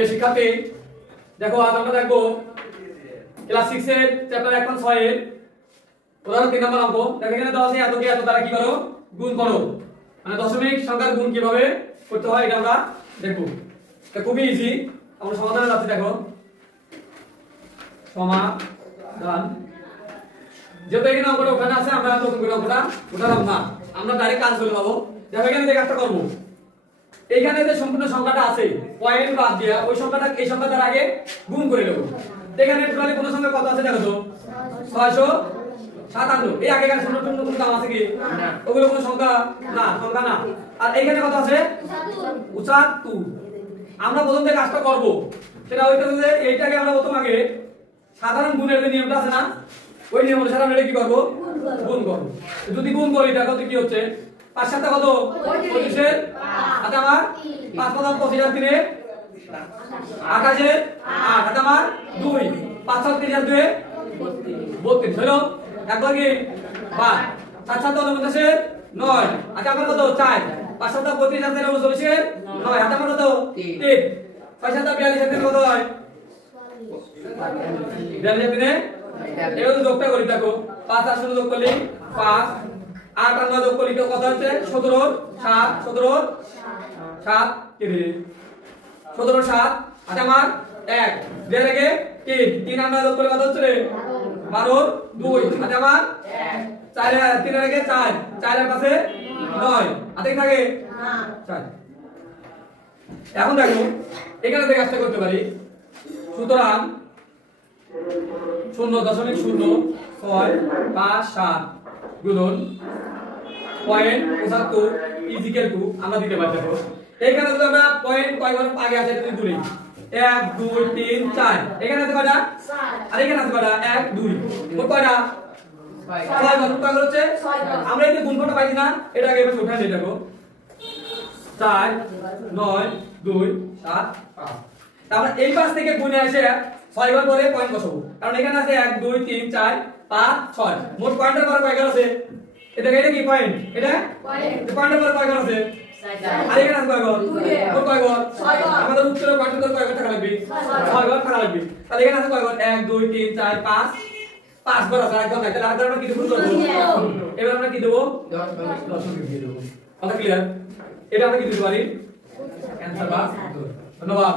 প্রিয় শিক্ষার্থী, দেখো আজ আমরা দেখবো ক্লাস 6 এর চ্যাপ্টার 1.6 এর উদাহরণ 3 নম্বর অঙ্ক। দেখো এখানে দেওয়া আছে এতকে এত দ্বারা কি করো, গুণ করো। মানে দশমিক সংখ্যার গুণ কিভাবে করতে হয় এটা আমরা দেখব। এটা খুবই ইজি, আমরা সমাধানে যাচ্ছি। দেখো সমাধান, যেহেতু এখানে অঙ্কটা ওখানে আছে, আমরা নতুন করে অঙ্কটা উঠালাম না, আমরা ডাইরেক্ট কাজ করে পাবো। দেখো এখানে যে কাজটা করবো, এইখানে যে সম্পূর্ণ সংখ্যাটা আছে পয়েন্ট বাদ দিয়া ওই সংখ্যাটা এই সংখ্যাটার আগে গুণ করে নেব। এখানে টোটালি কোন সংখ্যা কত আছে দেখো তো, 657। এই আগেকার শূন্য শূন্য কোনো দাম আছে কি? ওগুলো কোনো সংখ্যা না, সংখ্যা না। আর এইখানে কত আছে? 75। আমরা প্রথম যে কাজটা করব সেটা হইতেছে যে এইটাকে আমরা প্রথম আগে সাধারণ গুণের যে নিয়মটা আছে না, ওই নিয়ম অনুসারে আমরা কি করব, গুণ করব। যদি গুণ করি দেখো তো কি হচ্ছে, 5 7 কত 25 এর, আচ্ছা আমার 5 5 25 আর 3 এর 28 এর 8, আচ্ছা আমার 2 5 7 3 আর 2 32 হলো। একবার কি 5 7 7 49 এর 9, আচ্ছা আমার কত 4 5 7 32 আর 3 39 এর 9, আচ্ছা আমার কত 3 6 7 42 এর কত হয় 42 এর 3 এও যোগটা করি। দেখো 5 আর 0 যোগ করলে 5, 8 আর 9 যোগ করলে কত হচ্ছে 17 7 17 7 কি রে 17 7, আচ্ছা আমার 1 দেড় আগে 3 3 আর 9 যোগ করলে কত হচ্ছে 12 2, আচ্ছা আমার 4 3 এর আগে 4 4 এর পাশে 9, আচ্ছা কি থাকে 4। এখন দেখো এখানে থেকে কাজটা করতে পারি। সুতরাং 0.0657 গুণন 0.75 ইজিক্যাল টু আমরা দিতে পারি। দেখো এইখানে যদি আমরা পয়েন্ট কয়বার আগে আছে যদি ধরি 1 2 3 4, এখানে আছে কয়টা 4, আর এখানে আছে কয়টা 1 2, মোট কয়টা 6 বার কত হচ্ছে 6। আমরা এই যে গুণফলটা পাইছি না, এটা আগে এভাবে উঠাই নিয়ে দেখো 4 9 2 7 5। তারপর এই পাশ থেকে গুণে এসে 6 বার পরে পয়েন্ট বসাবো, কারণ এখানে আছে 1 2 3 4 5 6, মোট পয়েন্টের পরে কয়বার আছে, এটা কি পয়েন্ট, এটা পয়েন্টের পরে কয়বার আছে 4, আর এখানে আছে কয়বার 2, মোট কয়বার 6 বার। আমাদের উত্তরে পয়েন্টের পরে কয়বার থাকা লাগবে 6 বার থাকা লাগবে। তাহলে এখানে আছে কয়বার 1 2 3 4 5 5 বার আছে, একবার নাই। তাহলে আরেকবার আমরা কি দেব, এবার আমরা কি দেব 10 দিয়ে দেব। কথা ক্লিয়ার? এটা আমরা কি দিতে পারি, অ্যানসার বা ধন্যবাদ।